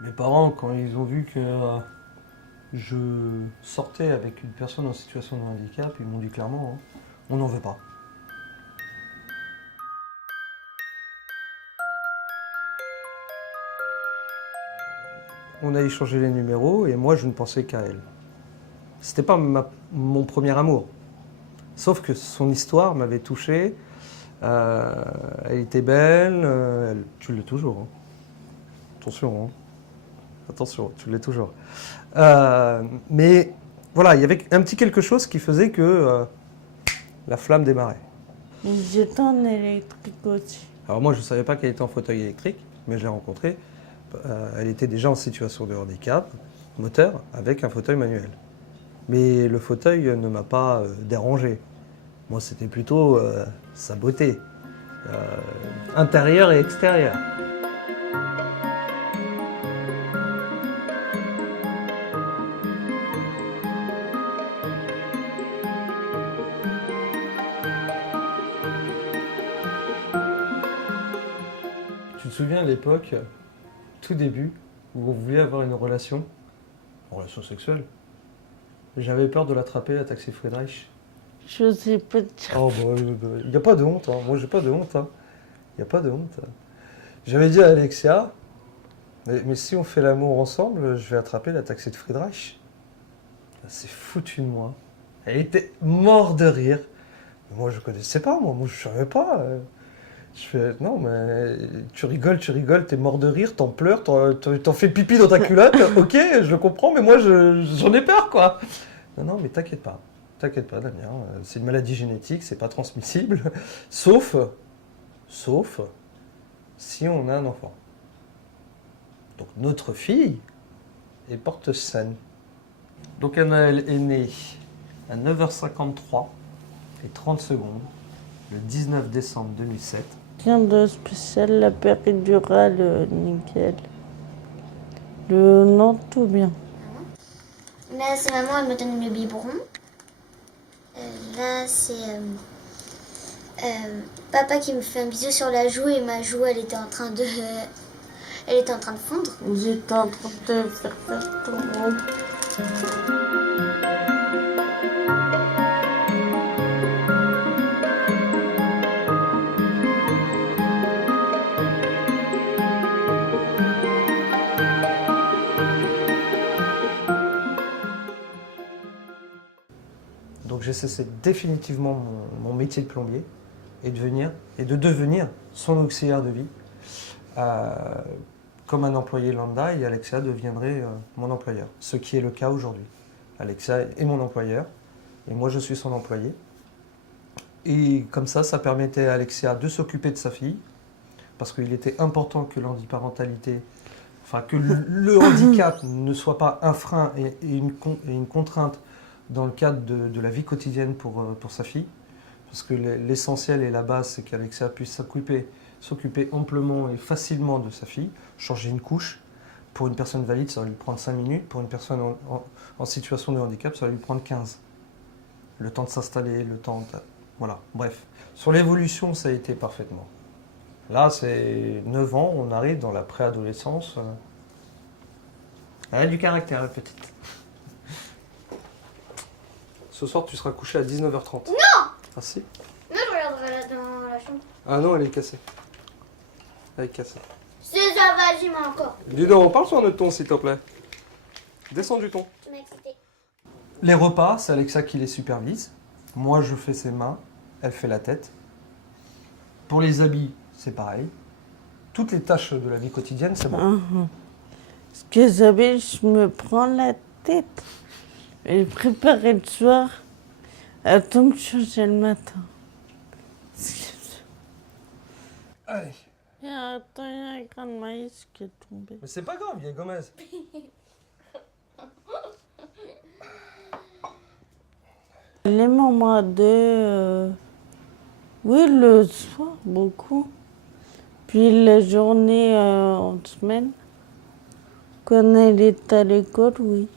Mes parents, quand ils ont vu que je sortais avec une personne en situation de handicap, ils m'ont dit clairement, hein, on n'en veut pas. On a échangé les numéros et moi je ne pensais qu'à elle. C'était pas mon premier amour. Sauf que son histoire m'avait touché. Elle était belle, tu l'es toujours. Hein. Attention, hein. Attention, tu l'es toujours. Mais voilà, il y avait un petit quelque chose qui faisait que la flamme démarrait. J'étais en électrique aussi. Alors moi je ne savais pas qu'elle était en fauteuil électrique, mais je l'ai rencontrée. Elle était déjà en situation de handicap moteur avec un fauteuil manuel. Mais le fauteuil ne m'a pas dérangé. Moi, c'était plutôt sa beauté, intérieure et extérieure. Tu te souviens à l'époque, tout début, où on voulait avoir une relation sexuelle? J'avais peur de l'attraper, la taxi Friedrich. Je sais pas dire. Oh, il n'y a pas de honte, hein. Moi, j'ai pas de honte. Il n'y a pas de honte. J'avais dit à Alexia, mais si on fait l'amour ensemble, je vais attraper la taxi de Friedrich. Elle s'est foutue de moi. Elle était morte de rire. Moi, je connaissais pas, moi je savais pas. Je fais, non, mais tu rigoles, t'es mort de rire, t'en pleures, t'en fais pipi dans ta culotte. Ok, je le comprends, mais moi, j'en ai peur, quoi. Non, mais t'inquiète pas, Damien. C'est une maladie génétique, c'est pas transmissible. Sauf si on a un enfant. Donc, notre fille est porte saine. Donc, elle est née à 9h53 et 30 secondes, le 19 décembre 2007. Rien de spécial, la péridurale, nickel. Le non, tout bien. Là, c'est maman, elle me donne le biberon. Là, c'est papa qui me fait un bisou sur la joue et ma joue, elle était en train de fondre. J'étais en train de faire tout rond. Donc j'ai cessé définitivement mon métier de plombier et de devenir son auxiliaire de vie. Comme un employé lambda, et Alexia deviendrait mon employeur, ce qui est le cas aujourd'hui. Alexia est mon employeur et moi je suis son employé. Et comme ça permettait à Alexia de s'occuper de sa fille, parce qu'il était important que l'handiparentalité, enfin que le handicap ne soit pas un frein et une contrainte dans le cadre de la vie quotidienne pour sa fille. Parce que l'essentiel et la base, c'est qu'Alexia puisse s'occuper amplement et facilement de sa fille. Changer une couche, pour une personne valide, ça va lui prendre 5 minutes. Pour une personne en situation de handicap, ça va lui prendre 15. Le temps de s'installer, le temps de... Voilà, bref. Sur l'évolution, ça a été parfaitement. Là, c'est 9 ans, on arrive dans la préadolescence. Elle a du caractère, la petite. Ce soir, tu seras couché à 19h30. Non! Ah si? Non, je regarderai là dans la chambre. Ah non, elle est cassée. Elle est cassée. C'est ça, vas-y, moi encore. Dis donc, parle sur notre ton, s'il te plaît. Descends du ton. Tu m'as excité. Les repas, c'est Alexa qui les supervise. Moi, je fais ses mains, elle fait la tête. Pour les habits, c'est pareil. Toutes les tâches de la vie quotidienne, c'est bon. Parce que j'avais, je me prends la tête. Et préparer le soir, attends me changer le matin. Allez. Et attends, il y a un grain de maïs qui est tombé. Mais c'est pas grave, vieille Gomez. Les moments de... oui, le soir, beaucoup. Puis la journée en semaine. Quand elle est à l'école, oui.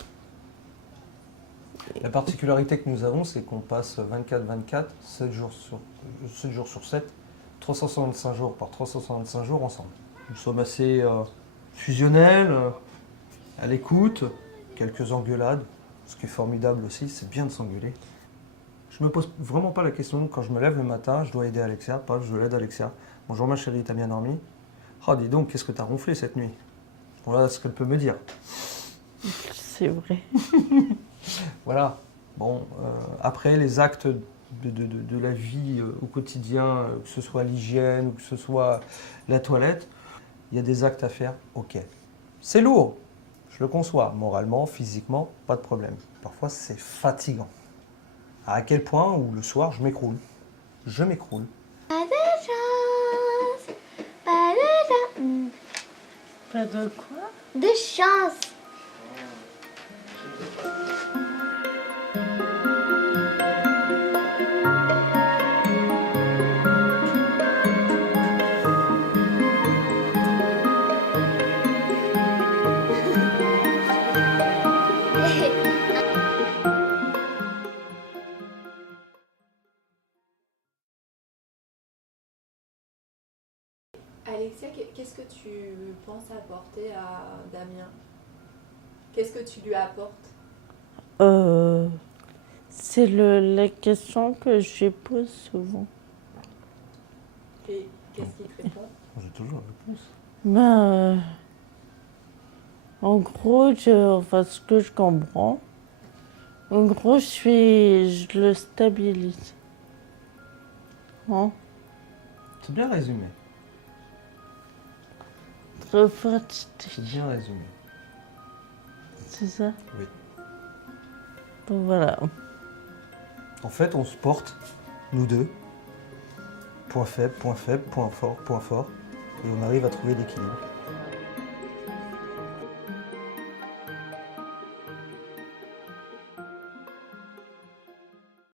La particularité que nous avons, c'est qu'on passe 24-24, 7 jours sur 7, 365 jours par 365 jours ensemble. Nous sommes assez fusionnels, Elle écoute, quelques engueulades, ce qui est formidable aussi, c'est bien de s'engueuler. Je me pose vraiment pas la question, quand je me lève le matin, je dois aider Alexia, paf, je l'aide Alexia. Bonjour ma chérie, t'as bien dormi? Oh dis donc, qu'est-ce que t'as ronflé cette nuit? Voilà ce qu'elle peut me dire. C'est vrai. Voilà. Bon, après les actes de la vie au quotidien, que ce soit l'hygiène ou que ce soit la toilette, il y a des actes à faire, ok. C'est lourd, je le conçois, moralement, physiquement, pas de problème. Parfois c'est fatigant. À quel point où le soir je m'écroule. Je m'écroule. Pas de chance, pas de chance. Pas de quoi? De chance. Alexia, qu'est-ce que tu penses apporter à Damien? Qu'est-ce que tu lui apportes? C'est la question que je lui pose souvent. Et qu'est-ce qu'il te répond? J'ai toujours la réponse. Ben, en gros, enfin, ce que je comprends, en gros, je le stabilise. Hein? C'est bien résumé. Très fatigué, C'est bien résumé. c'est ça? Oui. Donc voilà. En fait, on se porte, nous deux, point faible, point fort, et on arrive à trouver l'équilibre.